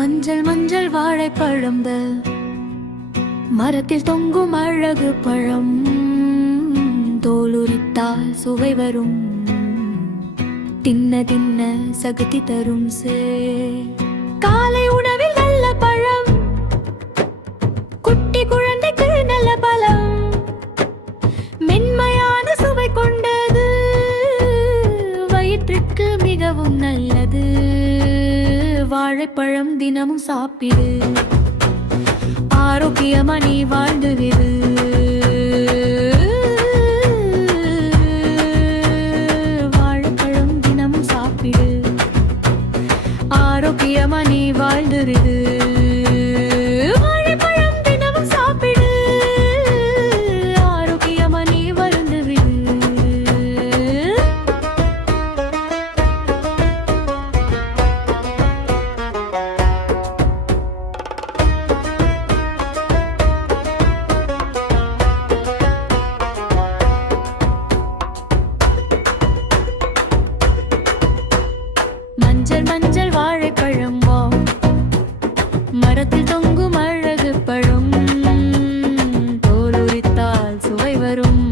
மஞ்சள் மஞ்சள் வாழைப்பழம்பல் மரத்தில் தொங்கும் அழகு பழம் தோலுரித்தால் சுவை வரும் தின்ன தின்ன சகதி தரும் காலை உணவில் நல்ல பழம் குட்டி குழந்தைக்கு நல்ல பழம் மென்மையான சுவை கொண்டது வயிற்றுக்கு மிகவும் நல்லது வாழைப்பழம் தினமும் சாப்பிடு ஆரோக்கியமா நீ வாழ்ந்துவிடு வாழைப்பழம் தினமும் சாப்பிடு ஆரோக்கியமா நீ வாழ்ந்துவிடு வாழைப்பழம் தினமும் சாப்பிடு ஆரோக்கியமா நீ வாழ்ந்துவிடு மஞ்சள் மஞ்சள் வாழைப்பழம் மரத்தில் தொங்கும் அழகு பழம் தோலுரித்தால் சுவை வரும்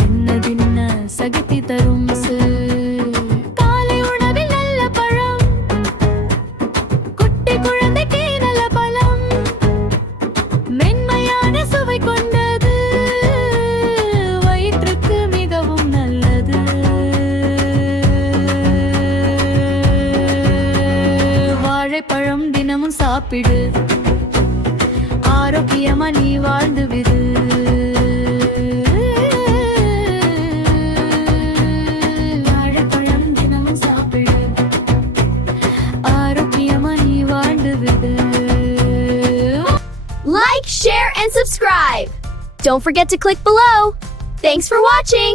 தின்ன தின்ன சகதி தரும் காலை உணவில் நல்ல பழம் குட்டி குழந்தைக்கு நல்ல பழம் மென்மையான சுவை கொண்டது வயிற்றுக்கு மிகவும் நல்லது வாழைப்பழம் தினமும் சாப்பிடு ஆரோக்கியமா நீ வாழ்ந்துவிடு வாழைப்பழம் தினமும் சாப்பிடு ஆரோக்கியமா நீ வாழ்ந்துவிடு. Like, share, and subscribe. Don't forget to click below. Thanks for watching.